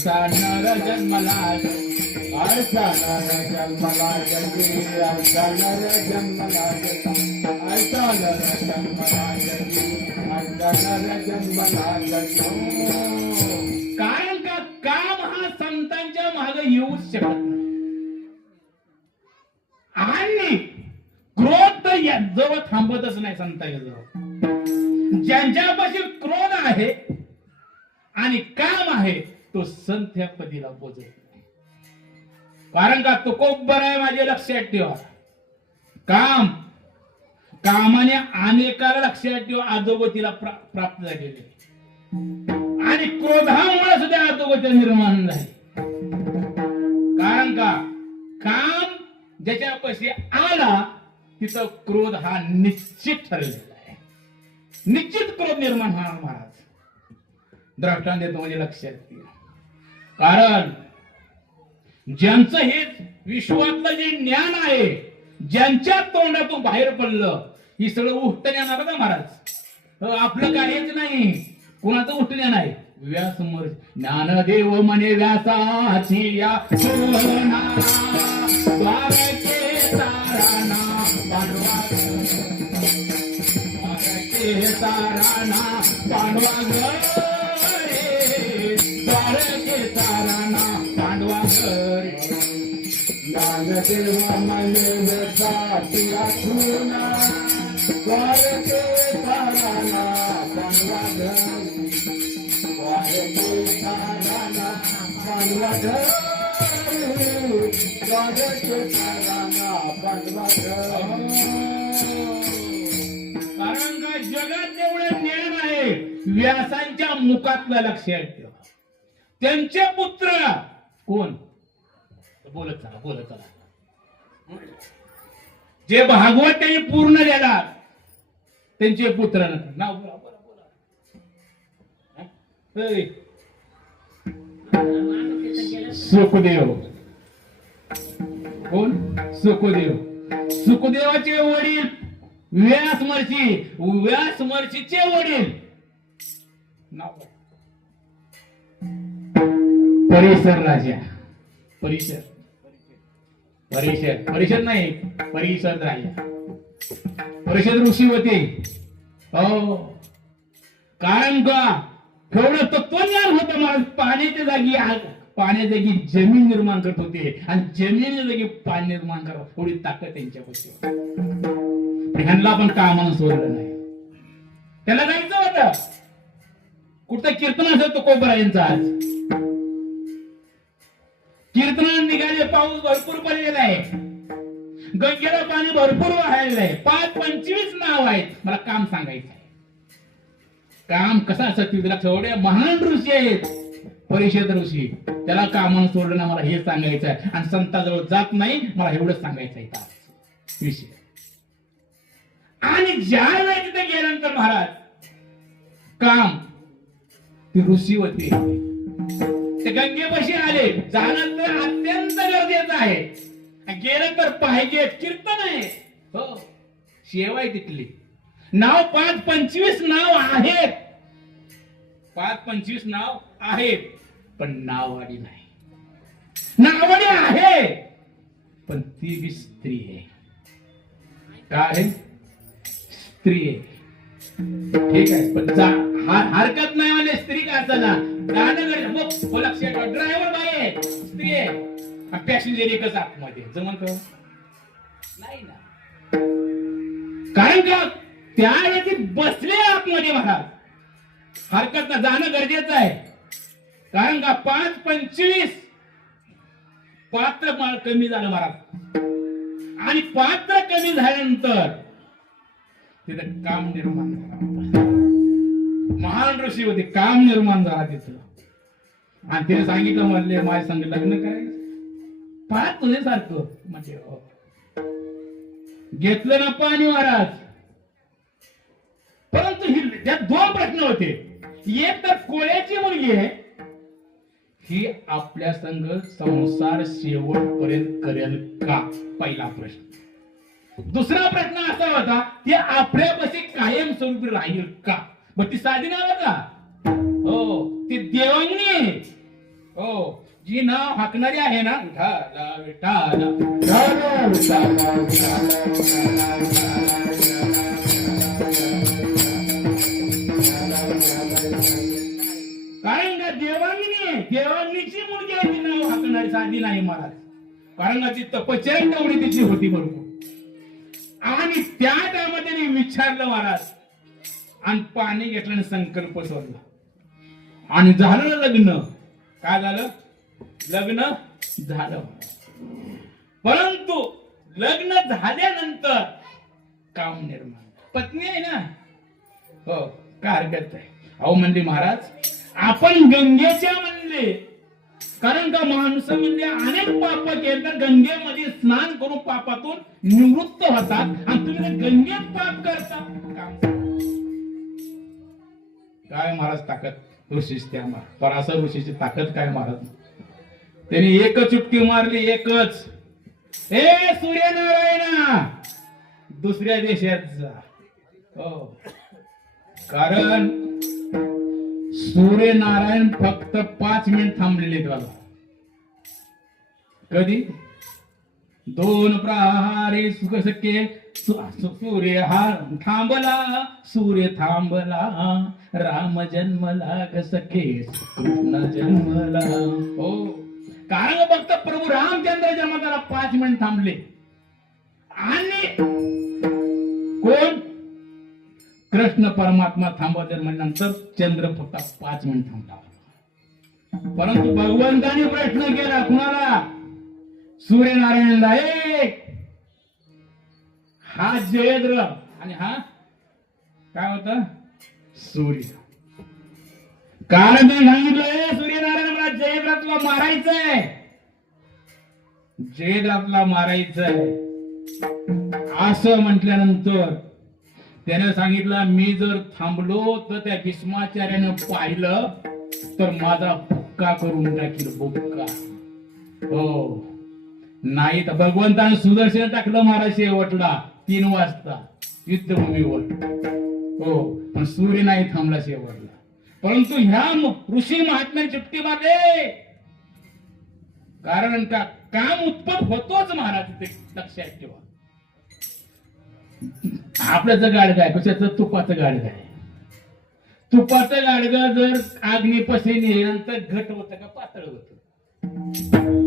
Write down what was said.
असा नर जन्मला असा नर जन्मला असा नर जन्मला असा नर जन्मला असा नर जन्मला. कारण का काम हा संतांच्या मागे येऊच शकत नाही. आणि क्रोध तर जवळ थांबतच नाही संतांच्या जवळ. ज्यांच्यापाशी क्रोध आहे आणि काम आहे तो संत या पदीला पोचत नाही. कारण का तो खूप बरं आहे माझे लक्षात ठेवा. कामाने अनेकाला लक्षात ठेवा अधोगतीला प्राप्त झालेले आणि क्रोधामुळे सुद्धा अधोगती निर्माण झाली. कारण का काम ज्याच्यापाशी आला तिथं क्रोध हा निश्चित ठरलेला आहे. निश्चित क्रोध निर्माण होणार महाराज. दृष्टांत देतो म्हणजे लक्षात घ्या. कारण ज्यांचं हे विश्वातलं जे ज्ञान आहे ज्यांच्या तोंडातून बाहेर पडलं ही सगळं उष्ट ज्ञान का महाराज. आपलं काहीच नाही. कुणाचं उष्ट ज्ञान आहे. व्यासमर ज्ञानदेव म्हणे व्यासाची या ताराना पांडवा घरे द्वारके ताराना पांडवा घरे ज्ञानदेव म्हणे व्यासाची या द्वारके ताराना पांडवा घरे द्वारके ताराना पांडवा घरे द्वारके ताराना पांडवा घरे. कारण का जगात जेवढे ज्ञान आहे व्यासांच्या मुखातलं लक्षात ठेवा. त्यांचे पुत्र कोण बोलत चला जे भागवत त्यांनी पूर्ण लिहिला त्यांचे पुत्र नाव बोला. सुखदेव. कोण सुखदेव. सुखदेवाचे वडील व्यास महर्षीचे वडील नाव परिसर राजा. परिषद नाही परिषद राजा. परिषद ऋषी होते. हो कारण का थोडं तत्वज्ञान होतं मला. पाण्याच्या जागी जमीन निर्माण करत होते आणि जमिनीच्या जागी पाणी निर्माण करत थोडी ताकद त्यांच्यापाशी. ह्यांना पण कामानं सोडलं नाही. त्याला जायचं होतं कुठं कीर्तन असेल तो कोबरायांचा. आज कीर्तनात निघाले. पाऊस भरपूर पडलेला आहे. गंगेला पाणी भरपूर वाहायला आहे. 5-25 नाव आहेत. मला काम सांगायचं आहे. काम कसं असतं तुला एवढे महान ऋषी आहेत परिषद ऋषी. त्याला कामानं सोडलं ना मला हे सांगायचं आहे. आणि संताजवळ जात नाही मला एवढंच सांगायचं आहे विषय. आणि ज्या वेळेस तिथे गेल्यानंतर महाराज काम ते ऋषी होते ते गंगेपाशी आले. जाणं तर अत्यंत गरजेचं आहे. गेलं तर पाहिजे. कीर्तन आहे. हो शेवा आहे तिथली. नाव 5-25 नाव आहेत. 5-25 नाव आहेत पण नावाडी नाही. नावाडी आहे पण ती बी स्त्री आहे. काय आहे स्त्री आहे. ठीक आहे पण हरकत नाही म्हणजे स्त्री का असताना गाणं लक्षात ड्रायव्हर बाई आहे स्त्री आहे. पॅसेंजर एकच आतमध्ये जमन का नाही ना. कारण का त्यावेळी बसले आतमध्ये महाराज. हरकत ना जाणं गरजेचं आहे. कारण का 5-25 पात्र कमी झालं महाराज. आणि पात्र कमी झाल्यानंतर तिथं काम निर्माण झालं. महान ऋषी होते. काम निर्माण झाला तिथं. आणि तिने सांगितलं म्हणले माझ्या संग लग्न करायचं. पाहत तुझे सारखं म्हणजे घेतलं ना पाणी महाराज. परंतु त्यात 2 प्रश्न होते. एक तर कोळ्याची मुलगी आहे ही आपल्या संग संसार शेवटपर्यंत करेल का पहिला प्रश्न. दुसरा प्रश्न असा होता ती आपल्यापाशी कायम स्वरूपी राहील का. मग ती साधी नाव का. हो ती देवांनी हो, जी नाव हाकणारी आहे ना, विठाला विठाला विठाला विठाला विठाला विठाला कारण का देवांनीची मुलगी आहे, ती नाव हाकणारी साधी नाही महाराज. कारण का ती तपश्चर्या तेवढी तिची होती बरोबर. आणि त्या टायमात त्यांनी विचारलं महाराज, आणि पाणी घेतलं आणि संकल्प सोडला आणि झालं ना लग्न. काय झालं? लग्न झालं. परंतु लग्न झाल्यानंतर काम निर्माण. पत्नी आहे ना, हो, काय हरकत आहे. अहो म्हणले महाराज, आपण गंगेच्या म्हणले, कारण का माणसं म्हणजे अनेक पाप केले तर गंगेमध्ये स्नान करून पापातून निवृत्त होतात, आणि तुम्ही जर गंगेत पाप करता काम. काय महाराज ताकद ऋषीच त्या पराशर ऋषीची ताकद काय महाराज. त्यांनी एकच चुटकी मारली, एकच. हे सूर्यनारायणा, दुसऱ्या देशात जा. हो, कारण सूर्यनारायण फक्त 5 मिनिट थांबलेले बघा. कधी? 2 प्रहारी सुख सके सूर्य हा थांबला, सूर्य थांबला, राम जन्मला ग सखे कृष्ण जन्मला. हो, कारण फक्त प्रभू रामचंद्र जन्माला 5 मिनिट थांबले. आणि कोण? कृष्ण परमात्मा थांबवते नंतर चंद्र फक्त 5 मिनिट थांबला. परंतु भगवंताने प्रश्न केला कुणाला? सूर्यनारायणला. एक हा जयद्रथ आणि हा काय होता? सूर्य. कारण ते सांगितलं, सूर्यनारायण मला जयद्रथला मारायचंय, जयद्रथला मारायचंय असं म्हटल्यानंतर त्याने सांगितलं, मी जर थांबलो तर त्या भीष्माचार्यानं पाहिलं तर माझा बुक्का करून टाकील, बुक्का. हो, नाही तर भगवंतानं सुदर्शन टाकलं महाराज शेवटला 3 वाजता युद्धभूमीवर. हो, पण सूर्य नाही थांबला शेवटला. परंतु ह्या ऋषी महात्म्याने चिठ्ठी मारले, कारण का काम उत्पन्न होतोच महाराज, ते लक्षात ठेवा. आपल्याचं गाडगं आहे, कशाचं? तुपाचं गाडगं आहे. तुपाचं गाडगं जर अग्निपशी नेल्यानंतर घट होतं का पातळ होतं?